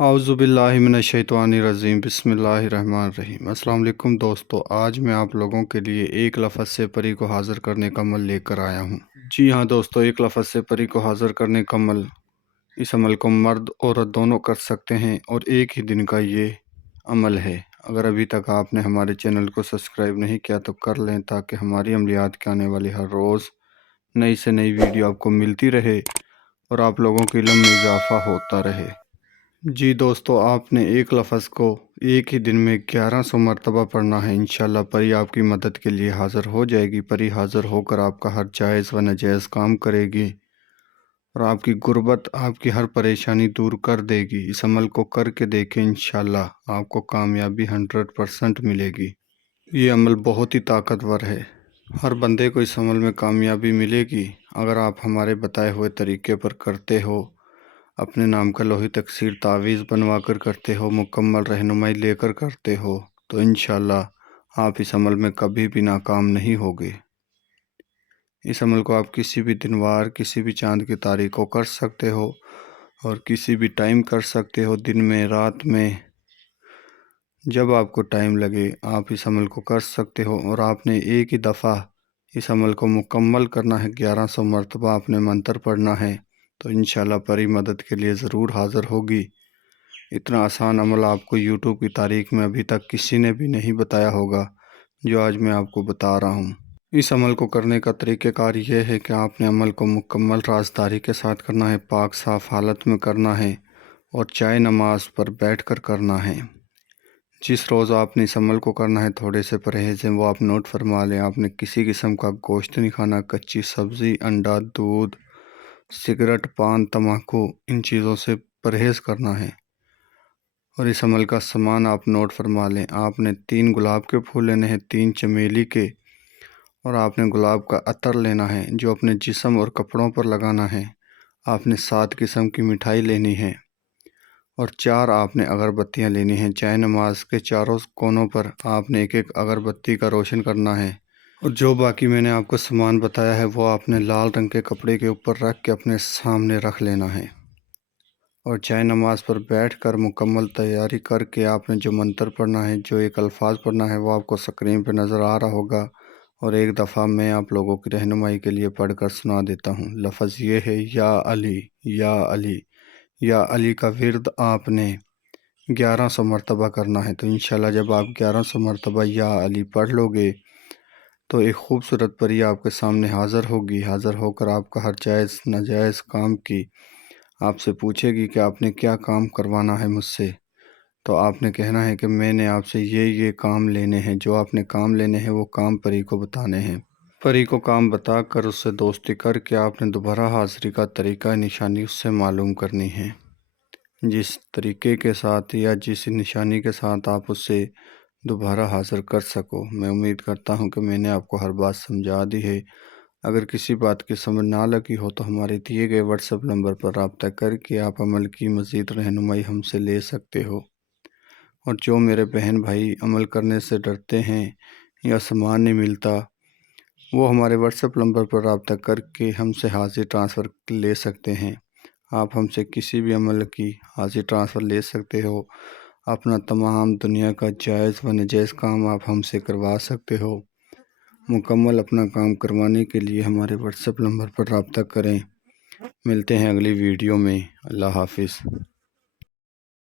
اعوذ باللہ من الشیطان الرجیم بسم اللہ الرحمن الرحیم۔ السلام علیکم دوستو، آج میں آپ لوگوں کے لیے ایک لفظ سے پری کو حاضر کرنے کا عمل لے کر آیا ہوں۔ جی ہاں دوستو، ایک لفظ سے پری کو حاضر کرنے کا عمل، اس عمل کو مرد عورت دونوں کر سکتے ہیں اور ایک ہی دن کا یہ عمل ہے۔ اگر ابھی تک آپ نے ہمارے چینل کو سبسکرائب نہیں کیا تو کر لیں تاکہ ہماری عملیات کے آنے والی ہر روز نئی سے نئی ویڈیو آپ کو ملتی رہے اور آپ لوگوں کے علم میں اضافہ ہوتا رہے۔ جی دوستو، آپ نے ایک لفظ کو ایک ہی دن میں 1100 مرتبہ پڑھنا ہے۔ انشاءاللہ پری آپ کی مدد کے لیے حاضر ہو جائے گی۔ پری حاضر ہو کر آپ کا ہر جائز و ناجائز کام کرے گی اور آپ کی غربت، آپ کی ہر پریشانی دور کر دے گی۔ اس عمل کو کر کے دیکھیں، انشاءاللہ آپ کو کامیابی 100% ملے گی۔ یہ عمل بہت ہی طاقتور ہے، ہر بندے کو اس عمل میں کامیابی ملے گی اگر آپ ہمارے بتائے ہوئے طریقے پر کرتے ہو، اپنے نام کا لوہی تکثیر تعویذ بنوا کر کرتے ہو، مکمل رہنمائی لے کر کرتے ہو تو انشاءاللہ آپ اس عمل میں کبھی بھی ناکام نہیں ہوگے۔ اس عمل کو آپ کسی بھی دن وار، کسی بھی چاند کی تاریخ کو کر سکتے ہو اور کسی بھی ٹائم کر سکتے ہو، دن میں، رات میں، جب آپ کو ٹائم لگے آپ اس عمل کو کر سکتے ہو۔ اور آپ نے ایک ہی دفعہ اس عمل کو مکمل کرنا ہے، 1100 مرتبہ آپ نے منتر پڑھنا ہے تو انشاءاللہ پری مدد کے لیے ضرور حاضر ہوگی۔ اتنا آسان عمل آپ کو یوٹیوب کی تاریخ میں ابھی تک کسی نے بھی نہیں بتایا ہوگا جو آج میں آپ کو بتا رہا ہوں۔ اس عمل کو کرنے کا طریقہ کار یہ ہے کہ آپ نے عمل کو مکمل رازداری کے ساتھ کرنا ہے، پاک صاف حالت میں کرنا ہے اور چائے نماز پر بیٹھ کر کرنا ہے۔ جس روز آپ نے اس عمل کو کرنا ہے، تھوڑے سے پرہیز ہیں وہ آپ نوٹ فرما لیں۔ آپ نے کسی قسم کا گوشت نہیں کھانا، کچی سبزی، انڈا، دودھ، سگریٹ، پان، تمباکو، ان چیزوں سے پرہیز کرنا ہے۔ اور اس عمل کا سامان آپ نوٹ فرما لیں۔ آپ نے 3 گلاب کے پھول لینے ہیں، 3 چمیلی کے، اور آپ نے گلاب کا عطر لینا ہے جو اپنے جسم اور کپڑوں پر لگانا ہے۔ آپ نے 7 قسم کی مٹھائی لینی ہے اور 4 آپ نے اگربتیاں لینی ہیں۔ چائے نماز کے چاروں کونوں پر آپ نے ایک ایک اگربتی کا روشن کرنا ہے اور جو باقی میں نے آپ کو سامان بتایا ہے وہ آپ نے لال رنگ کے کپڑے کے اوپر رکھ کے اپنے سامنے رکھ لینا ہے اور چائے نماز پر بیٹھ کر مکمل تیاری کر کے آپ نے جو منتر پڑھنا ہے، جو ایک الفاظ پڑھنا ہے وہ آپ کو سکرین پہ نظر آ رہا ہوگا اور ایک دفعہ میں آپ لوگوں کی رہنمائی کے لیے پڑھ کر سنا دیتا ہوں۔ لفظ یہ ہے، یا علی یا علی۔ یا علی کا ورد آپ نے 1100 مرتبہ کرنا ہے تو انشاءاللہ جب آپ 1100 مرتبہ یا علی پڑھ لو گے تو ایک خوبصورت پری آپ کے سامنے حاضر ہوگی۔ حاضر ہو کر آپ کا ہر جائز ناجائز کام کی آپ سے پوچھے گی کہ آپ نے کیا کام کروانا ہے مجھ سے، تو آپ نے کہنا ہے کہ میں نے آپ سے یہ کام لینے ہیں۔ جو آپ نے کام لینے ہیں وہ کام پری کو بتانے ہیں۔ پری کو کام بتا کر اس سے دوستی کر کے آپ نے دوبارہ حاضری کا طریقہ نشانی اس سے معلوم کرنی ہے۔ جس طریقے کے ساتھ یا جس نشانی کے ساتھ آپ اس سے دوبارہ حاضر کر سکو۔ میں امید کرتا ہوں کہ میں نے آپ کو ہر بات سمجھا دی ہے۔ اگر کسی بات کی سمجھ نہ لگی ہو تو ہمارے دیے گئے واٹس ایپ نمبر پر رابطہ کر کے آپ عمل کی مزید رہنمائی ہم سے لے سکتے ہو۔ اور جو میرے بہن بھائی عمل کرنے سے ڈرتے ہیں یا سامان نہیں ملتا، وہ ہمارے واٹس ایپ نمبر پر رابطہ کر کے ہم سے حاضری ٹرانسفر لے سکتے ہیں۔ آپ ہم سے کسی بھی عمل کی حاضری ٹرانسفر لے سکتے ہو، اپنا تمام دنیا کا جائز و ناجائز کام آپ ہم سے کروا سکتے ہو۔ مکمل اپنا کام کروانے کے لیے ہمارے واٹس ایپ نمبر پر رابطہ کریں۔ ملتے ہیں اگلی ویڈیو میں۔ اللہ حافظ۔